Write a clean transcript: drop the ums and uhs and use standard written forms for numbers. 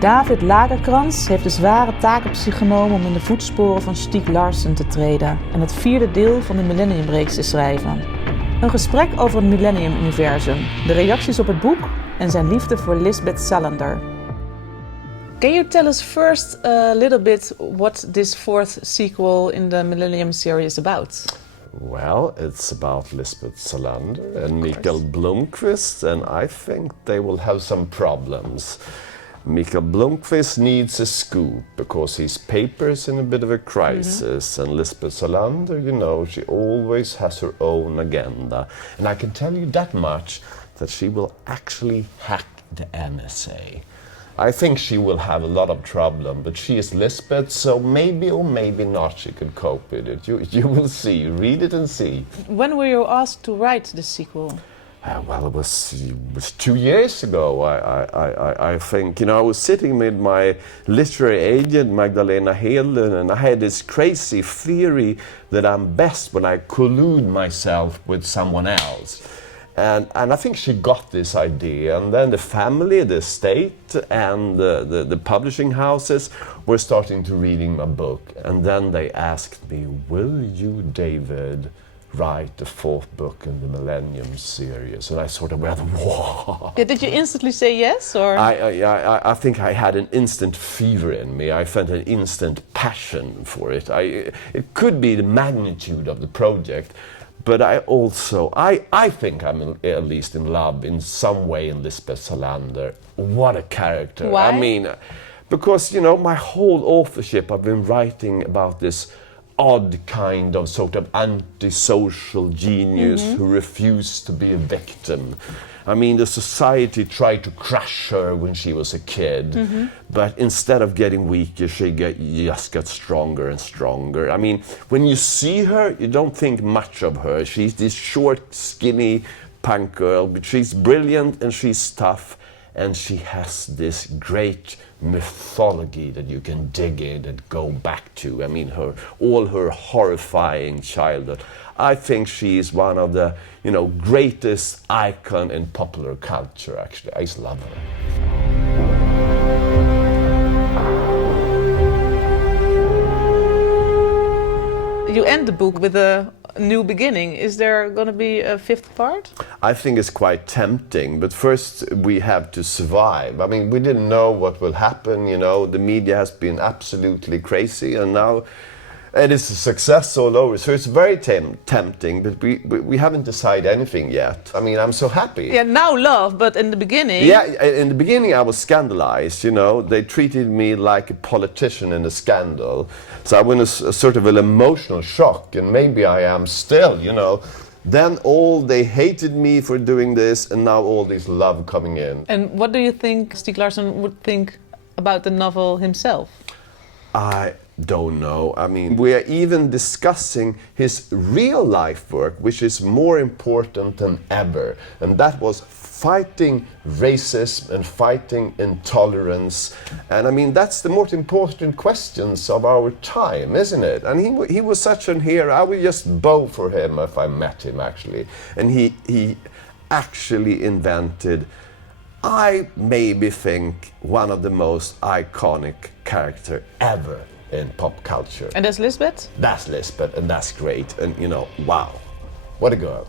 David Lagercrantz heeft de zware taak op zich genomen om in de voetsporen van Stieg Larsson te treden en het vierde deel van de Millenniumreeks te schrijven. Een gesprek over het Millennium-universum, de reacties op het boek en zijn liefde voor Lisbeth Salander. Can you tell us first a little bit what this fourth sequel in the Millennium series is about? Well, it's about Lisbeth Salander and Mikael Blomqvist, and I think they will have some problems. Mikael Blomqvist needs a scoop because his paper's in a bit of a crisis, and Lisbeth Salander, you know, she always has her own agenda. And I can tell you that much, that she will actually hack the NSA. I think she will have a lot of trouble, but she is Lisbeth, so maybe or maybe not she can cope with it. You will see. Read it and see. When were you asked to write the sequel? Well, it was 2 years ago. I think, you know, I was sitting with my literary agent, Magdalena Hedlund, and I had this crazy theory that I'm best when I collude myself with someone else. And I think she got this idea, and then the family, the state, and the publishing houses were starting to reading my book. And then they asked me, will you, David, write the fourth book in the Millennium series? And I sort of went, whoa. Yeah, did you instantly say yes, or? I think I had an instant fever in me. I felt an instant passion for it. It could be the magnitude of the project, but I think I'm at least in love in some way in Lisbeth Salander. What a character. Why? I mean, because, you know, my whole authorship I've been writing about this odd kind of sort of antisocial genius who refused to be a victim. I mean, the society tried to crush her when she was a kid, but instead of getting weaker, she just got stronger and stronger. I mean, when you see her, you don't think much of her. She's this short, skinny punk girl, but she's brilliant and she's tough, and she has this great mythology that you can dig in and go back to. I mean, all her horrifying childhood. I think she is one of the, you know, greatest icon in popular culture, actually. I just love her. You end the book with a new beginning. Is there going to be a fifth part? I think it's quite tempting, but first we have to survive. I mean, we didn't know what will happen, you know, the media has been absolutely crazy, and now it is a success all over. So it's very tempting, but we haven't decided anything yet. I mean, I'm so happy. Yeah, now love, but in the beginning... Yeah, in the beginning I was scandalized, you know. They treated me like a politician in a scandal. So I went a sort of an emotional shock, and maybe I am still, you know. Then they hated me for doing this, and now all this love coming in. And what do you think Stieg Larsson would think about the novel himself? I don't know. I mean, we are even discussing his real life work, which is more important than ever. And that was fighting racism and fighting intolerance. And I mean, that's the most important questions of our time, isn't it? And he was such an hero. I would just bow for him if I met him, actually. And he actually invented, I maybe think, one of the most iconic character ever in pop culture. And that's Lisbeth? That's Lisbeth, and that's great. And, you know, wow, what a girl.